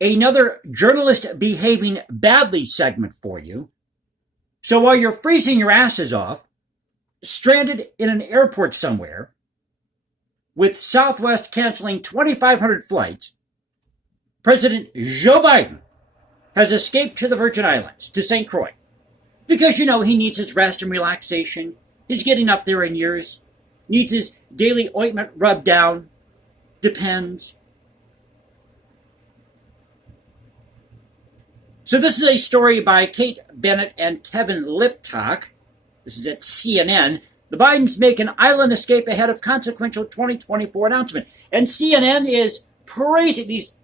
Another journalist behaving badly segment for you. So while you're freezing your asses off, stranded in an airport somewhere, with Southwest canceling 2,500 flights, President Joe Biden has escaped to the Virgin Islands, to St. Croix. Because, he needs his rest and relaxation. He's getting up there in years. Needs his daily ointment rubbed down. Depends. So this is a story by Kate Bennett and Kevin Liptak. This is at CNN. The Bidens make an island escape ahead of consequential 2024 announcement. And CNN is praising, these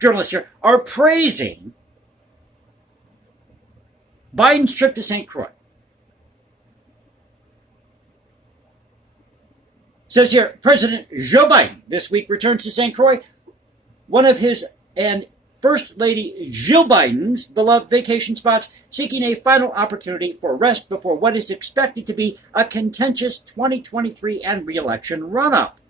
journalists here are praising Biden's trip to St. Croix. It says here, President Joe Biden this week returns to St. Croix, one of his and First Lady Jill Biden's beloved vacation spots, seeking a final opportunity for rest before what is expected to be a contentious 2023 and re-election run-up.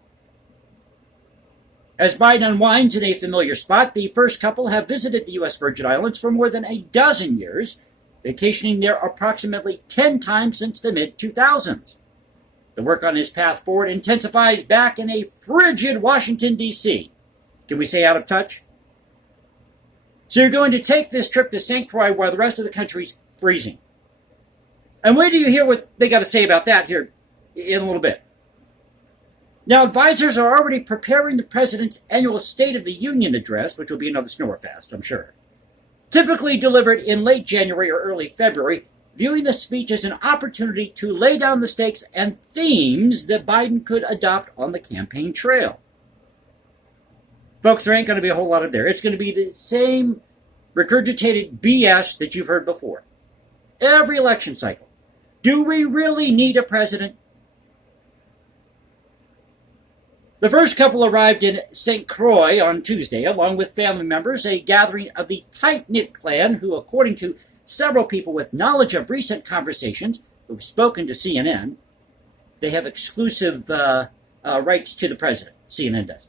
As Biden unwinds in a familiar spot, the first couple have visited the U.S. Virgin Islands for more than a dozen years, vacationing there approximately 10 times since the mid-2000s. The work on his path forward intensifies back in a frigid Washington, D.C. Can we say out of touch? So you're going to take this trip to St. Croix while the rest of the country's freezing. And wait till you hear what they got to say about that here in a little bit. Now, advisors are already preparing the president's annual State of the Union address, which will be another snorefest, I'm sure. Typically delivered in late January or early February, viewing the speech as an opportunity to lay down the stakes and themes that Biden could adopt on the campaign trail. Folks, there ain't going to be a whole lot of there. It's going to be the same regurgitated BS that you've heard before. Every election cycle. Do we really need a president? The first couple arrived in St. Croix on Tuesday, along with family members, a gathering of the tight-knit clan who, according to several people with knowledge of recent conversations who've spoken to CNN, they have exclusive rights to the president, CNN does,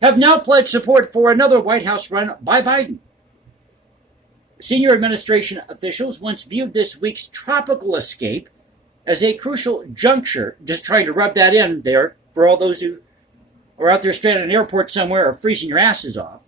have now pledged support for another White House run by Biden. Senior administration officials once viewed this week's tropical escape as a crucial juncture, just trying to rub that in there for all those who are out there stranded in an airport somewhere or freezing your asses off.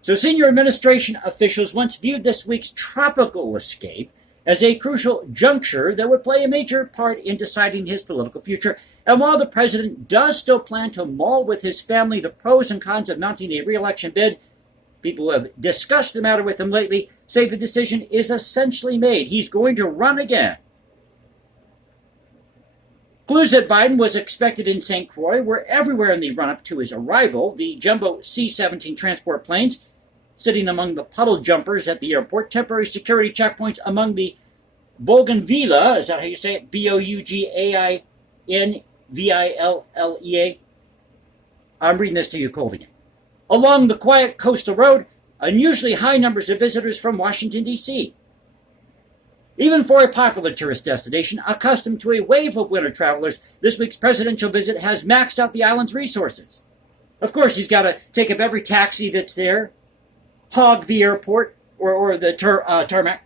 So senior administration officials once viewed this week's tropical escape as a crucial juncture that would play a major part in deciding his political future. And while the president does still plan to mull with his family the pros and cons of mounting a re-election bid, people who have discussed the matter with him lately say the decision is essentially made. He's going to run again. Clues that Biden was expected in St. Croix were everywhere in the run-up to his arrival. The jumbo C-17 transport planes sitting among the puddle jumpers at the airport, temporary security checkpoints among the Bougainvillea, is that how you say it? Bougainvillea. I'm reading this to you cold again. Along the quiet coastal road, unusually high numbers of visitors from Washington, D.C. Even for a popular tourist destination, accustomed to a wave of winter travelers, this week's presidential visit has maxed out the island's resources. Of course, he's got to take up every taxi that's there, hog the airport or the tarmac.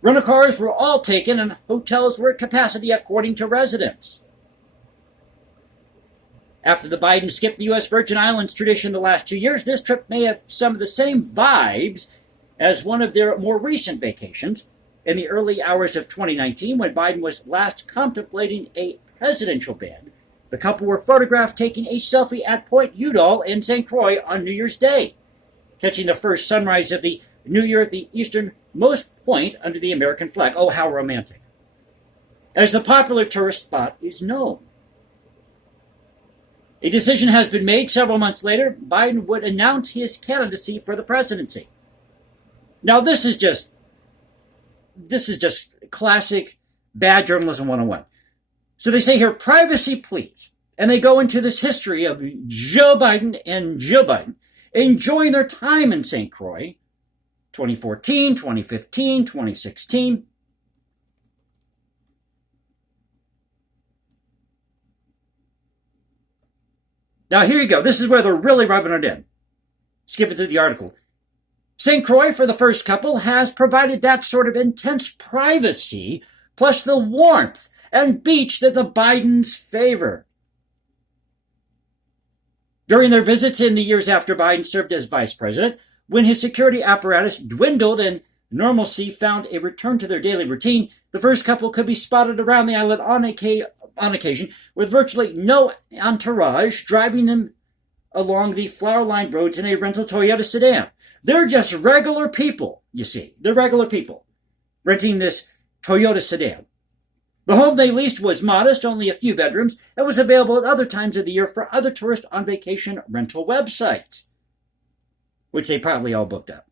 Rental cars were all taken and hotels were at capacity according to residents. After the Biden skipped the U.S. Virgin Islands tradition the last 2 years, this trip may have some of the same vibes as one of their more recent vacations. In the early hours of 2019, when Biden was last contemplating a presidential bid, the couple were photographed taking a selfie at Point Udall in St. Croix on New Year's Day, catching the first sunrise of the New Year at the easternmost point under the American flag. Oh, how romantic. As the popular tourist spot is known. A decision has been made several months later. Biden would announce his candidacy for the presidency. Now, this is just classic bad journalism 101. So they say here, privacy please. And they go into this history of Joe Biden and Jill Biden enjoying their time in St. Croix, 2014, 2015, 2016. Now here you go. This is where they're really rubbing it in. Skipping through the article. St. Croix, for the first couple, has provided that sort of intense privacy, plus the warmth and beach that the Bidens favor. During their visits in the years after Biden served as vice president, when his security apparatus dwindled and normalcy found a return to their daily routine, the first couple could be spotted around the island on occasion with virtually no entourage driving them along the flower-lined roads in a rental Toyota sedan. They're just regular people, you see. They're regular people renting this Toyota sedan. The home they leased was modest, only a few bedrooms, and was available at other times of the year for other tourist on-vacation rental websites, which they probably all booked up.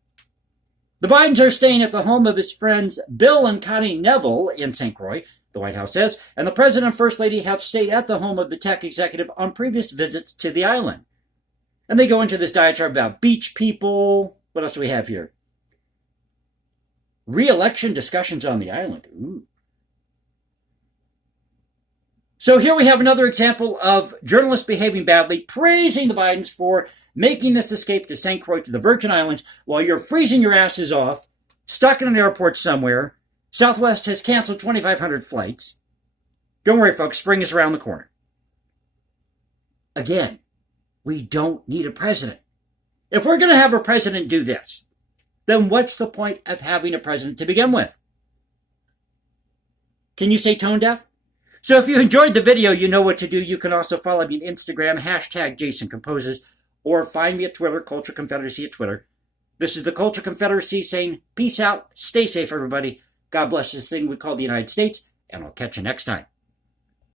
The Bidens are staying at the home of his friends Bill and Connie Neville in St. Croix, the White House says, and the President and First Lady have stayed at the home of the tech executive on previous visits to the island. And they go into this diatribe about beach people. What else do we have here? Re-election discussions on the island. Ooh. So here we have another example of journalists behaving badly, praising the Bidens for making this escape to St. Croix to the Virgin Islands while you're freezing your asses off, stuck in an airport somewhere. Southwest has canceled 2,500 flights. Don't worry, folks, spring is around the corner. Again, we don't need a president. If we're going to have a president do this, then what's the point of having a president to begin with? Can you say tone deaf? So if you enjoyed the video, you know what to do. You can also follow me on Instagram, #JasonComposes, or find me at Twitter, Culture Confederacy at Twitter. This is the Culture Confederacy saying, peace out, stay safe, everybody. God bless this thing we call the United States, and I'll catch you next time.